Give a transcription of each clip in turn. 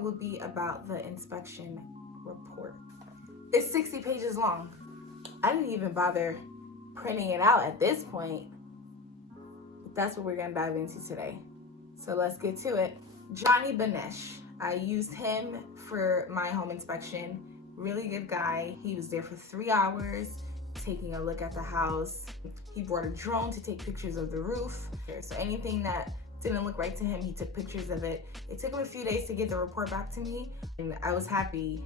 will be about the inspection report. It's 60 pages long. I didn't even bother printing it out at this point. But that's what we're gonna dive into today. So let's get to it. Johnny Benesh. I used him for my home inspection. Really good guy. He was there for 3 hours taking a look at the house. He brought a drone to take pictures of the roof. So anything that didn't look right to him, he took pictures of it. It took him a few days to get the report back to me, and I was happy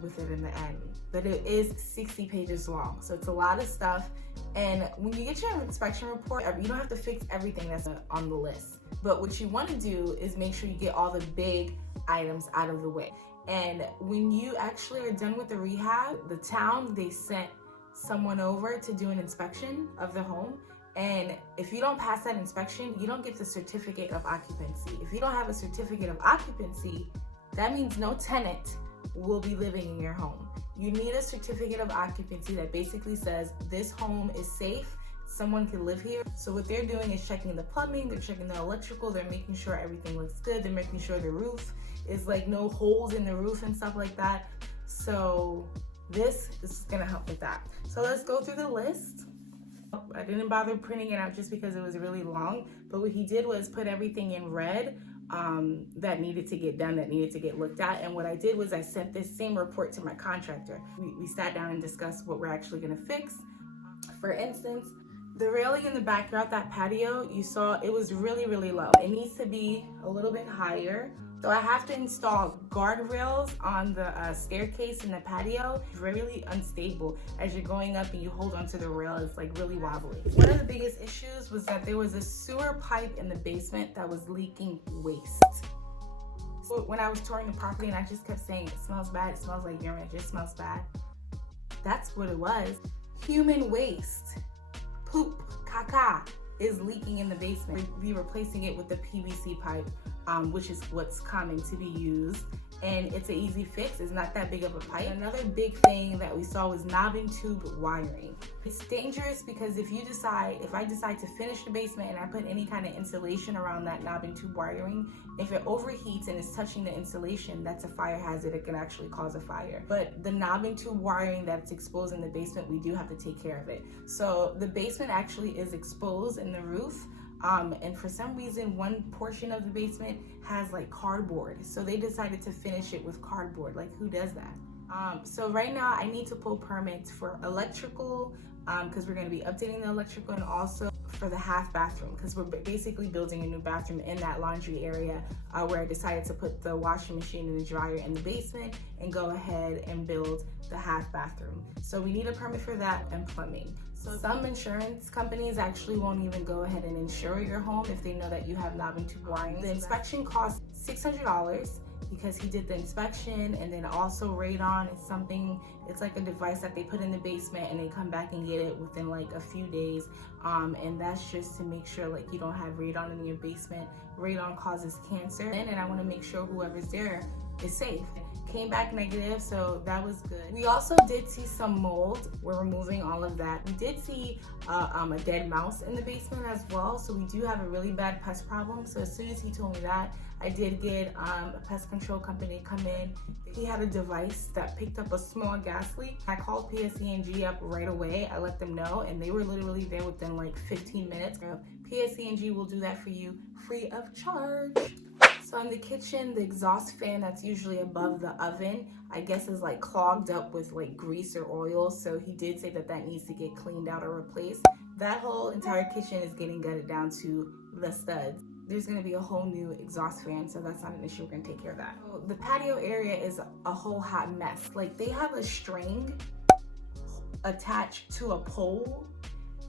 with it in the end. But it is 60 pages long, so it's a lot of stuff. And when you get your inspection report, you don't have to fix everything that's on the list. But what you want to do is make sure you get all the big items out of the way. And when you actually are done with the rehab, the town, they sent someone over to do an inspection of the home. And if you don't pass that inspection, you don't get the certificate of occupancy. If you don't have a certificate of occupancy, that means no tenant will be living in your home. You need a certificate of occupancy that basically says this home is safe, someone can live here. So what they're doing is checking the plumbing, they're checking the electrical, they're making sure everything looks good, they're making sure the roof is like no holes in the roof and stuff like that. So this is gonna help with that. So let's go through the list. I didn't bother printing it out just because it was really long, but what he did was put everything in red that needed to get done, that needed to get looked at. And what I did was I sent this same report to my contractor. We sat down and discussed what we're actually gonna fix. For instance, the railing in the backyard, that patio, you saw it was really, really low. It needs to be a little bit higher. So I have to install guardrails on the staircase in the patio. It's really unstable. As you're going up and you hold onto the rail, it's like really wobbly. One of the biggest issues was that there was a sewer pipe in the basement that was leaking waste. So when I was touring the property and I just kept saying, it smells bad, it smells like urine, it just smells bad. That's what it was. Human waste, poop, caca, is leaking in the basement. We'll be replacing it with the PVC pipe, which is what's coming to be used. And it's an easy fix, it's not that big of a pipe. Another big thing that we saw was knob and tube wiring. It's dangerous because if I decide to finish the basement and I put any kind of insulation around that knob and tube wiring, if it overheats and is touching the insulation, that's a fire hazard. It can actually cause a fire. But the knob and tube wiring that's exposed in the basement, we do have to take care of it. So the basement actually is exposed in the roof. And for some reason, one portion of the basement has like cardboard. So they decided to finish it with cardboard. Like, who does that? So right now I need to pull permits for electrical, because we're going to be updating the electrical, and also for the half bathroom, because we're basically building a new bathroom in that laundry area where I decided to put the washing machine and the dryer in the basement and go ahead and build the half bathroom. So we need a permit for that and plumbing. So some insurance companies actually won't even go ahead and insure your home if they know that you have knob and tube wiring. The inspection costs $600 because he did the inspection, and then also radon is something, it's like a device that they put in the basement and they come back and get it within like a few days. And that's just to make sure like you don't have radon in your basement. Radon causes cancer, and I want to make sure whoever's there is safe. Came back negative, so that was good. We also did see some mold. We're removing all of that. We did see a dead mouse in the basement as well, so we do have a really bad pest problem. So as soon as he told me that, I did get a pest control company come in. He had a device that picked up a small gas leak. I called PSE&G up right away. I let them know, and they were literally there within like 15 minutes. PSE&G will do that for you free of charge. So in the kitchen, the exhaust fan that's usually above the oven, I guess is like clogged up with like grease or oil. So he did say that that needs to get cleaned out or replaced. That whole entire kitchen is getting gutted down to the studs. There's gonna be a whole new exhaust fan, so that's not an issue. We're gonna take care of that. So the patio area is a whole hot mess. Like, they have a string attached to a pole.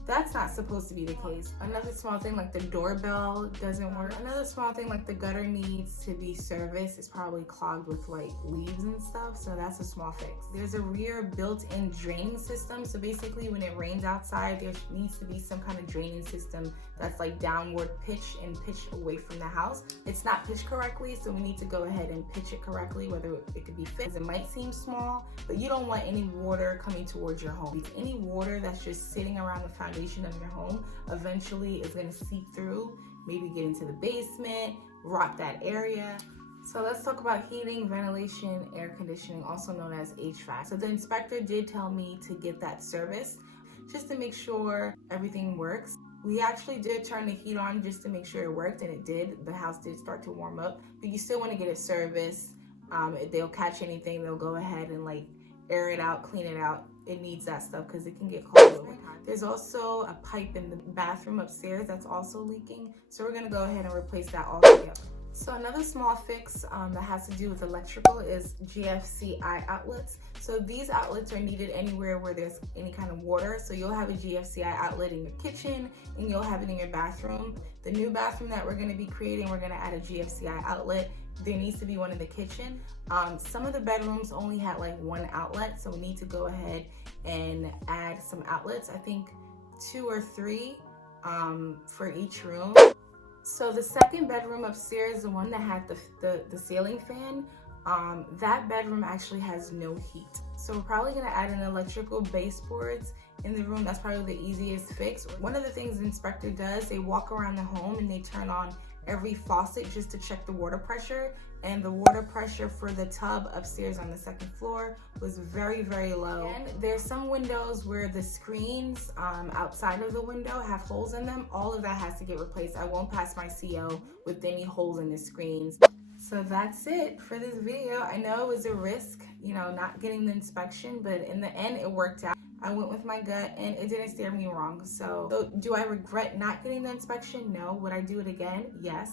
That's not supposed to be the case. Another small thing, like the doorbell doesn't work. Another small thing, like the gutter needs to be serviced. It's probably clogged with like leaves and stuff, so that's a small fix. There's a rear built-in drain system. So basically when it rains outside, there needs to be some kind of draining system that's like downward pitch and pitch away from the house. It's not pitched correctly, so we need to go ahead and pitch it correctly, whether it could be fixed. It might seem small, but you don't want any water coming towards your home. Any water that's just sitting around the foundation of your home eventually is going to seep through, maybe get into the basement, rot that area. So let's talk about heating, ventilation, air conditioning, also known as HVAC. So the inspector did tell me to get that service just to make sure everything works. We actually did turn the heat on just to make sure it worked, and it did. The house did start to warm up, but you still want to get it serviced. If they'll catch anything, they'll go ahead and like air it out, clean it out. It needs that stuff because it can get cold over time. There's also a pipe in the bathroom upstairs that's also leaking, so we're gonna go ahead and replace that all together. So another small fix that has to do with electrical is GFCI outlets. So these outlets are needed anywhere where there's any kind of water. So you'll have a GFCI outlet in your kitchen and you'll have it in your bathroom. The new bathroom that we're going to be creating, we're going to add a GFCI outlet. There needs to be one in the kitchen. Some of the bedrooms only had like one outlet, so we need to go ahead and add some outlets. I think 2 or 3 for each room. So the second bedroom upstairs, the one that had the ceiling fan, that bedroom actually has no heat. So we're probably gonna add an electrical baseboards in the room. That's probably the easiest fix. One of the things the inspector does, they walk around the home and they turn on every faucet just to check the water pressure. And the water pressure for the tub upstairs on the second floor was very, very low. And there's some windows where the screens outside of the window have holes in them. All of that has to get replaced. I won't pass my CO with any holes in the screens. So that's it for this video. I know it was a risk, you know, not getting the inspection, but in the end it worked out. I went with my gut and it didn't steer me wrong. So do I regret not getting the inspection? No. Would I do it again? Yes.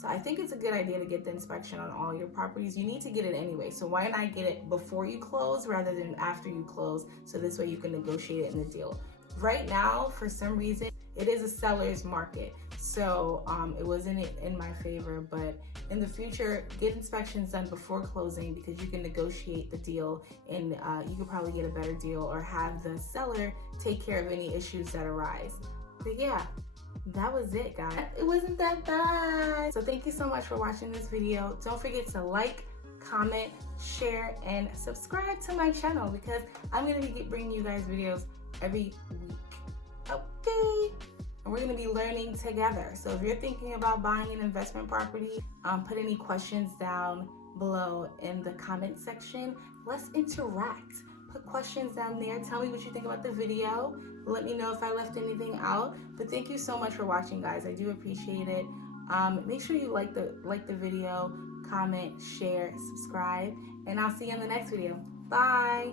So I think it's a good idea to get the inspection on all your properties. You need to get it anyway. So why not get it before you close rather than after you close? So this way you can negotiate it in the deal. Right now, for some reason, it is a seller's market. So it wasn't in my favor, but in the future, get inspections done before closing because you can negotiate the deal and you could probably get a better deal or have the seller take care of any issues that arise. But yeah, that was it, guys. It wasn't that bad. So thank you so much for watching this video. Don't forget to like, comment, share, and subscribe to my channel because I'm going to be bringing you guys videos every week. Okay? And we're going to be learning together. So if you're thinking about buying an investment property, put any questions down below in the comment section. Let's interact. Put questions down there. Tell me what you think about the video. Let me know if I left anything out. But thank you so much for watching, guys. I do appreciate it. Make sure you like the video, comment, share, subscribe, and I'll see you in the next video. Bye.